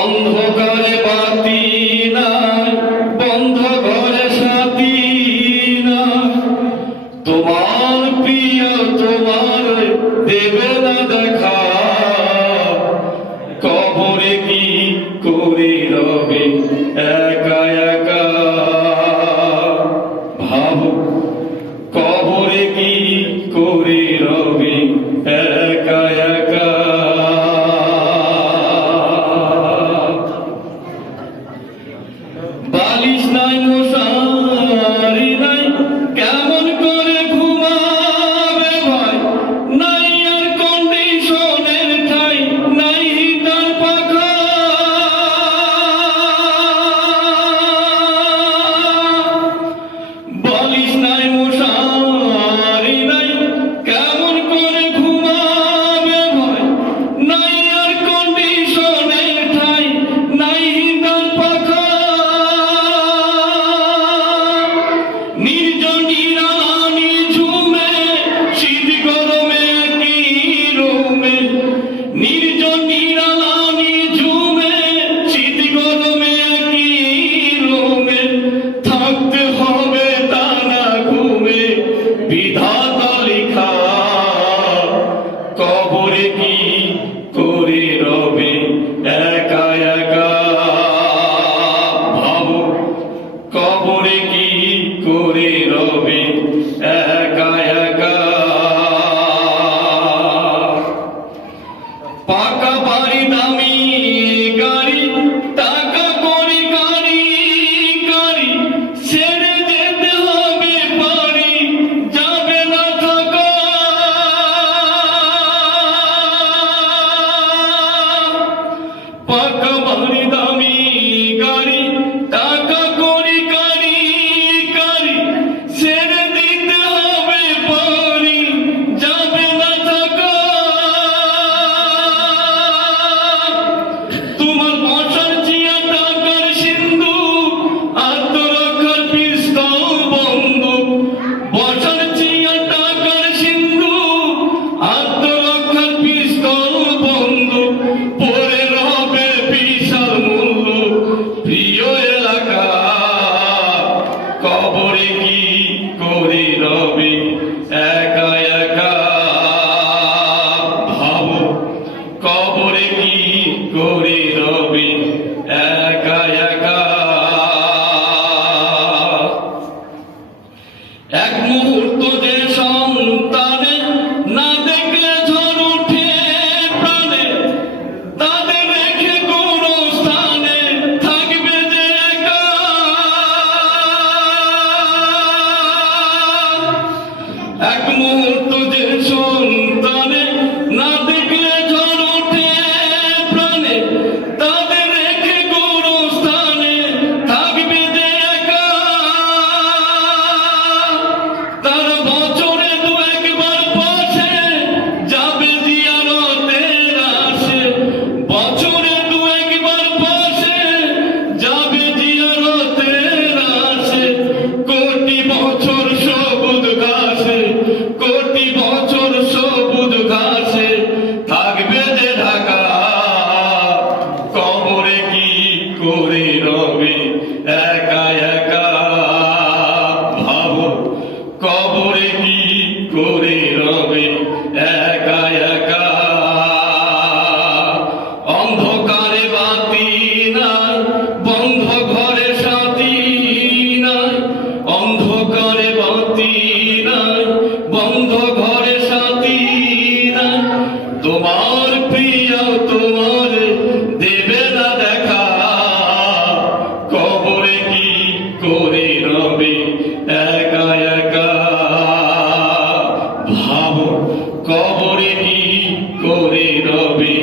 অন্ধকারে বাতি নাই, বন্ধ ঘরে সাথী নাই, তোমার প্রিয় তোমার দেবে না দেখা। কবরে কি করে রবে একা একা, ভাবো কবরে কি করে রবে একা একা। বালিশ নাই মশারি নাই, কেমন করে ঘুমাবে ভাই, নাই আর কন্ডিশনের ঠাই, নাই হিটার পাখা। বালিশ নাই মশারি নাই, কেমন করে ঘুমাবে ভাই, নাই আর কন্ডিশনের ঠাই, নাই হিটার পাখা। নির্জন নিরানি ঝুমে শীত গরমে কি রুমে, নির্জন নিরানি ঝুমে শীত গরমে কি রুমে, থাকতে হবে টানা ঘুমে বিধাতা লেখা। কবরে কি করে রবে একা একা, ভাবো কবরে কি করে রবে একা একা। পাকা বাড়ি দামি গাড়ি, টাকা করি গাড়ি গাড়ি, ছেড়ে যেতে হবে বাড়ি, যাবে না থাকা। পাকা বাড়ি দামি গাড়ি, টাকা করি গাড়ি গাড়ি, ছেড়ে দিতে হবে বাড়ি, যাবে না থাকা। তোমার বসার চিয়া টাকার সিন্ধু, আত্মরক্ষার পিস্তল বন্দুক, বসার চিয়া টাকার সিন্ধু, আত্মরক্ষার পিস্তল বন্দুক, পরে রবে বিশাল মূল্য প্রিয় এলাকা। কবরে কি করে রবে একা একা, ভাবো কবরে কি করে রবে একা একা। এক মুহূর্ত যে সন্তানে না দেখলে ঝড় উঠে প্রাণে, তাদের রেখে কোনো স্থানে থাকবে যে একা। এক মুহূর্ত যে সন্তানে না দেখলে ঝড় ওঠে প্রাণে, তাদের রেখে কোনো স্থানে থাকবে যে একা। তারা বছরে দু একবার পাশে যাবে জিয়ারতের আসে, বছরে দু একবার পাশে যাবে জিয়ারতের আসে। কোটি বছর সবুজ ঘাসে, কোটি বছর সবুজ ঘাসে থাকবে যে ঢাকা। কবরে কি করে রবে একা একা, ভাবো কবরে কি করে রবে একা একা। অন্ধকারে বাতি নাই, বন্ধ ঘরে সাথী নাই, অন্ধকারে বাতি নাই, বন্ধ ঘরে সাথী নাই, তোমার প্রিয় তোমার দেবে না দেখা। কবরে কি করে রবে একা একা, ভাবো কবরে কি করে রবে